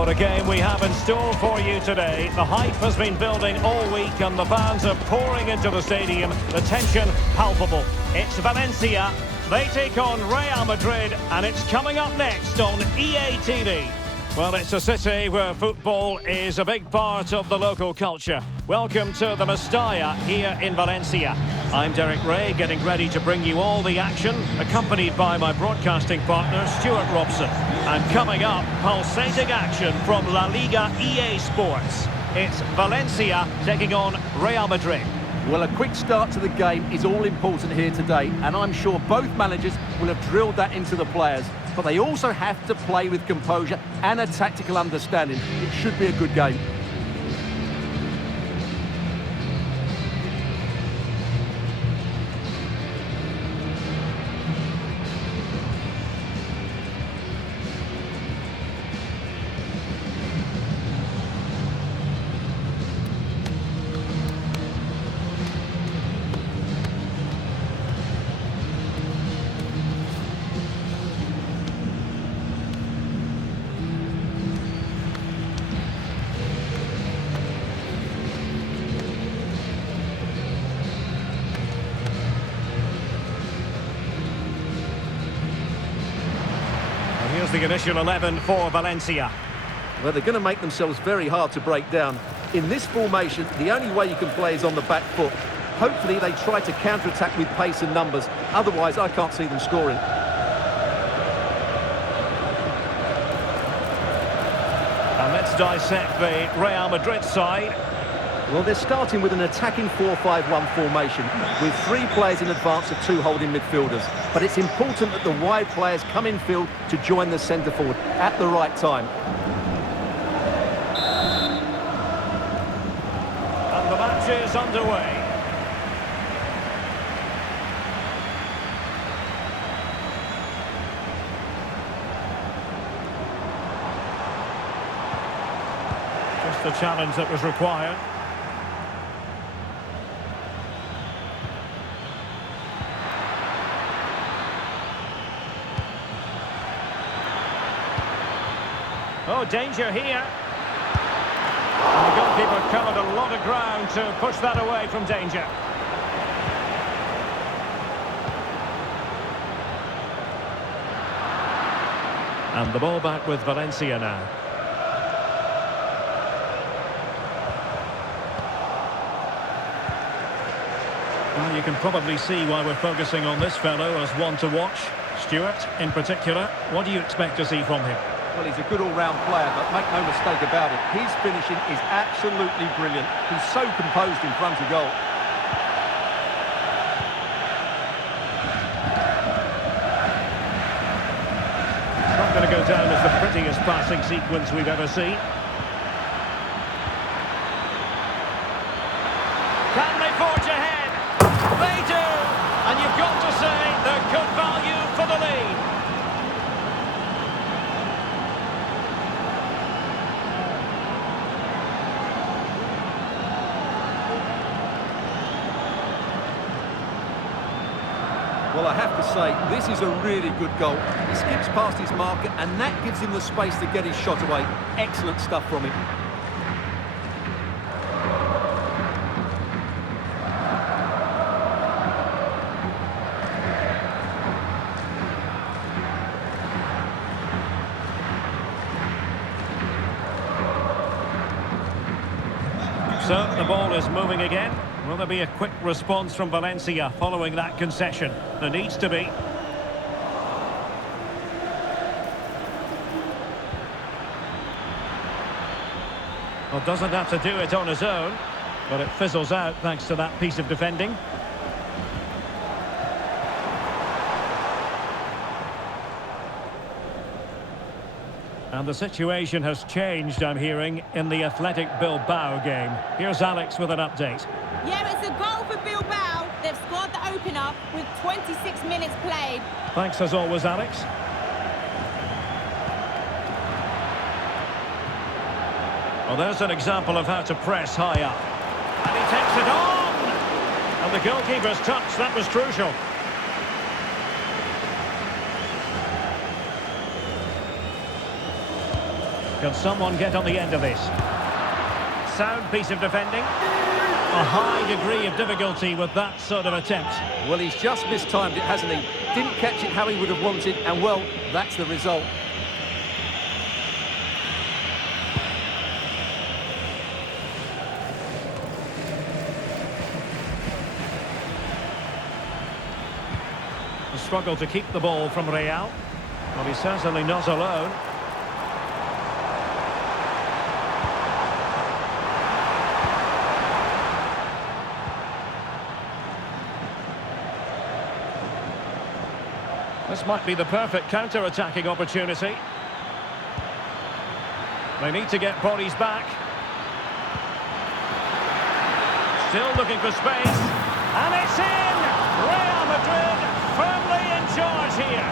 What a game we have in store for you today. The hype has been building all week and the fans are pouring into the stadium. The tension palpable. It's Valencia. They take on Real Madrid and it's coming up next on EA TV. Well, it's a city where football is a big part of the local culture. Welcome to the Mestalla here in Valencia. I'm Derek Ray, getting ready to bring you all the action, accompanied by my broadcasting partner, Stuart Robson. And coming up, pulsating action from La Liga EA Sports. It's Valencia taking on Real Madrid. Well, a quick start to the game is all important here today, and I'm sure both managers will have drilled that into the players. But they also have to play with composure and a tactical understanding. It should be a good game. Here's the initial 11 for Valencia. Well, they're going to make themselves very hard to break down. In this formation, the only way you can play is on the back foot. Hopefully they try to counter-attack with pace and numbers. Otherwise, I can't see them scoring. And let's dissect the Real Madrid side. Well, they're starting with an attacking 4-5-1 formation with 3 players in advance of 2 holding midfielders. But it's important that the wide players come in field to join the centre forward at the right time. And the match is underway. Just the challenge that was required. Oh, danger here. And the goalkeeper covered a lot of ground to push that away from danger. And the ball back with Valencia now. Well, you can probably see why we're focusing on this fellow as one to watch. Stuart, in particular, what do you expect to see from him? Well, he's a good all-round player, but make no mistake about it, his finishing is absolutely brilliant. He's so composed in front of goal. Not going to go down as the prettiest passing sequence we've ever seen. Can they forge ahead? They do! And you've got to say they're good value for the lead. Well, I have to say, this is a really good goal. He skips past his marker, and that gives him the space to get his shot away. Excellent stuff from him. So, the ball is moving again. Will there be a quick response from Valencia following that concession? There needs to be. Well, doesn't have to do it on his own, but it fizzles out thanks to that piece of defending. And the situation has changed, I'm hearing, in the Athletic Bilbao game. Here's Alex with an update. Yeah, it's a goal for Bilbao. They've scored the opener with 26 minutes played. Thanks as always, Alex. Well, there's an example of how to press high up. And he takes it on! And the goalkeeper's touch, that was crucial. Can someone get on the end of this? Sound piece of defending. A high degree of difficulty with that sort of attempt. Well, he's just mistimed it, hasn't he? Didn't catch it how he would have wanted, and well, that's the result. The struggle to keep the ball from Real. Well, he's certainly not alone. This might be the perfect counter-attacking opportunity. They need to get bodies back. Still looking for space. And it's in! Real Madrid firmly in charge here.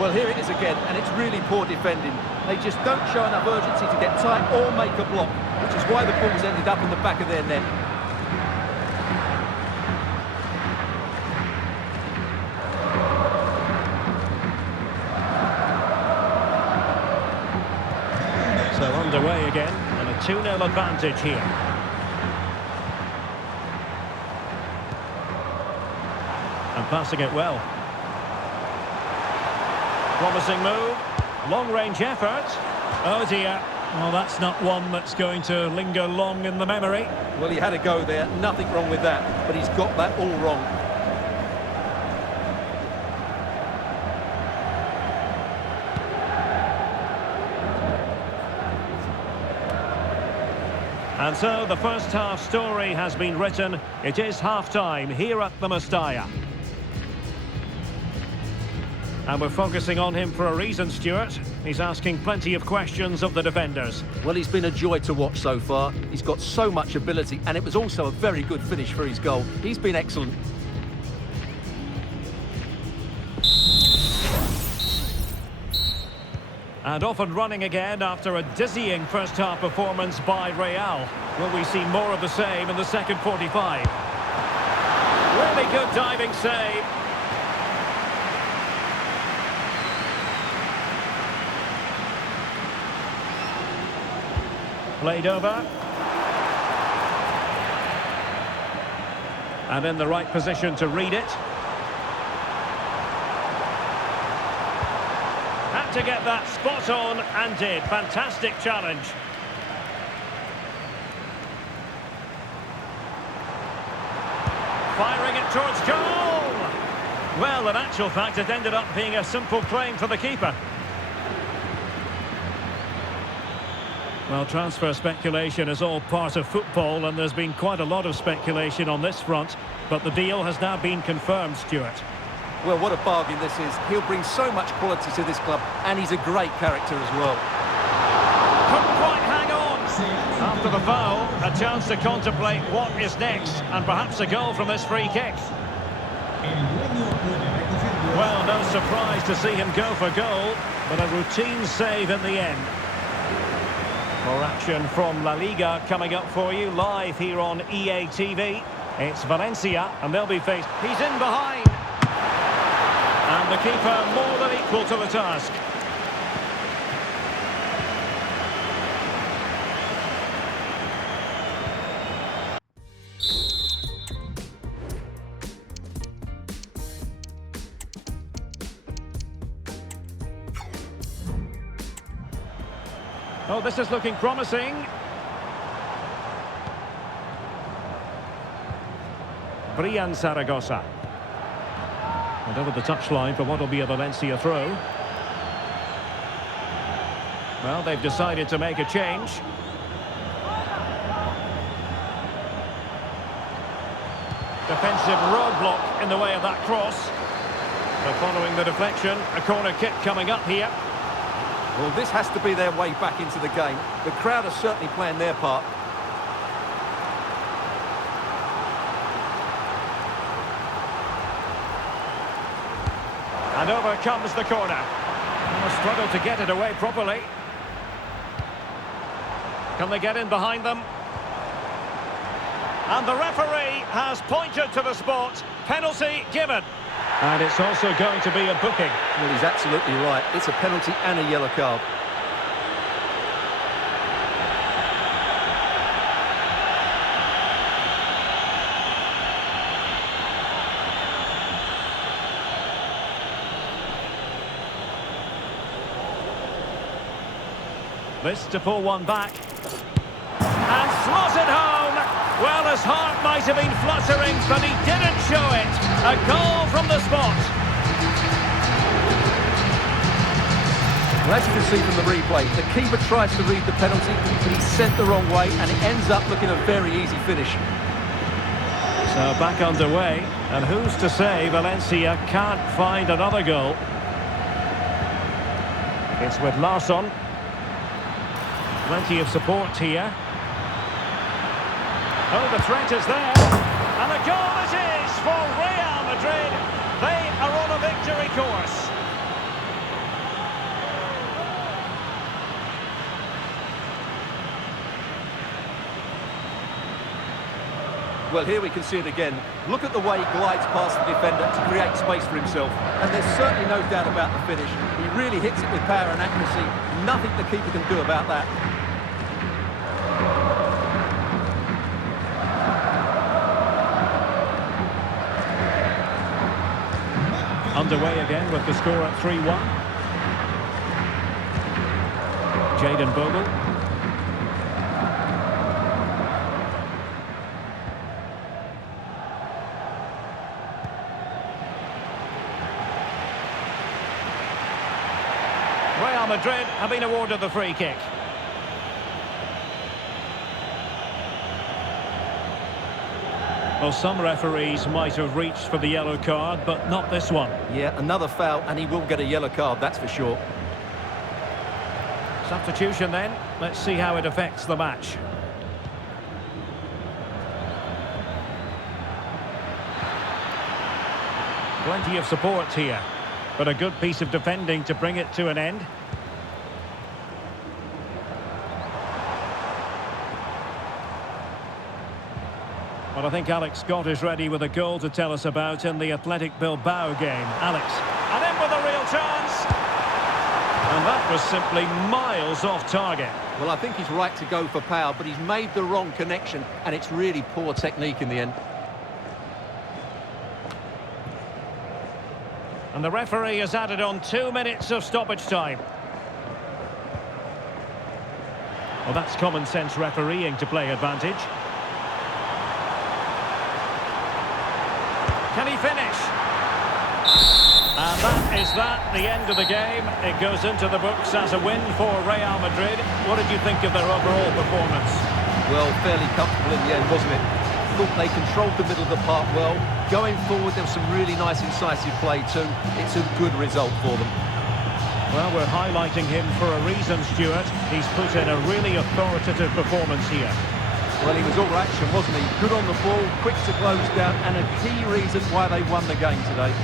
Well, here it is again, and it's really poor defending. They just don't show enough urgency to get tight or make a block, which is why the ball's ended up in the back of their net. So underway again, and a 2-0 advantage here. And passing it well. Promising move. Long-range effort. Oh dear. Well, that's not one that's going to linger long in the memory. Well, he had a go there. Nothing wrong with that. But he's got that all wrong. And so the first half story has been written. It is half-time here at the Mestalla. And we're focusing on him for a reason, Stuart. He's asking plenty of questions of the defenders. Well, he's been a joy to watch so far. He's got so much ability, and it was also a very good finish for his goal. He's been excellent. And off and running again after a dizzying first-half performance by Real. Will we see more of the same in the second 45? Really good diving save. Played over. And in the right position to read it. Had to get that spot on and did. Fantastic challenge. Firing it towards goal. Well, in actual fact, it ended up being a simple claim for the keeper. Well, transfer speculation is all part of football, and there's been quite a lot of speculation on this front, but the deal has now been confirmed, Stuart. Well, what a bargain this is. He'll bring so much quality to this club, and he's a great character as well. Couldn't quite hang on. After the foul, a chance to contemplate what is next, and perhaps a goal from this free kick. Well, no surprise to see him go for goal, but a routine save in the end. More action from La Liga coming up for you live here on EA TV. It's Valencia, and they'll be faced. He's in behind. And the keeper more than equal to the task. Oh, this is looking promising. Brian Zaragoza. And over the touchline for what will be a Valencia throw. Well, they've decided to make a change. Defensive roadblock in the way of that cross. So following the deflection, a corner kick coming up here. Well, this has to be their way back into the game. The crowd are certainly playing their part. And over comes the corner. And a struggle to get it away properly. Can they get in behind them? And the referee has pointed to the spot. Penalty given. And it's also going to be a booking. Well, he's absolutely right. It's a penalty and a yellow card. This to pull one back. And slotted home. Well, his heart might have been fluttering, but he didn't show it. A goal from the spot. Well, as you can see from the replay, the keeper tries to read the penalty, but he's sent the wrong way, and it ends up looking a very easy finish. So back underway, and who's to say Valencia can't find another goal? It's with Larsson. Plenty of support here. Oh, the threat is there. And a goal it is for Real Madrid. They are on a victory course. Well, here we can see it again. Look at the way he glides past the defender to create space for himself. And there's certainly no doubt about the finish. He really hits it with power and accuracy. Nothing the keeper can do about that. Underway again with the score at 3-1. Jadon Bogle. Real Madrid have been awarded the free kick. Well, some referees might have reached for the yellow card, but not this one. Yeah, another foul, and he will get a yellow card, that's for sure. Substitution then. Let's see how it affects the match. Plenty of support here, but a good piece of defending to bring it to an end. Well, I think Alex Scott is ready with a goal to tell us about in the Athletic Bilbao game. Alex, and in with a real chance. And that was simply miles off target. Well, I think he's right to go for power, but he's made the wrong connection, and it's really poor technique in the end. And the referee has added on 2 minutes of stoppage time. Well, that's common sense refereeing to play advantage. Can he finish? And that is the end of the game. It goes into the books as a win for Real Madrid. What did you think of their overall performance? Well, fairly comfortable in the end, wasn't it? Thought they controlled the middle of the park well. Going forward, there was some really nice incisive play too. It's a good result for them. Well, we're highlighting him for a reason, Stuart. He's put in a really authoritative performance here. Well, he was all action, wasn't he? Good on the ball, quick to close down, and a key reason why they won the game today.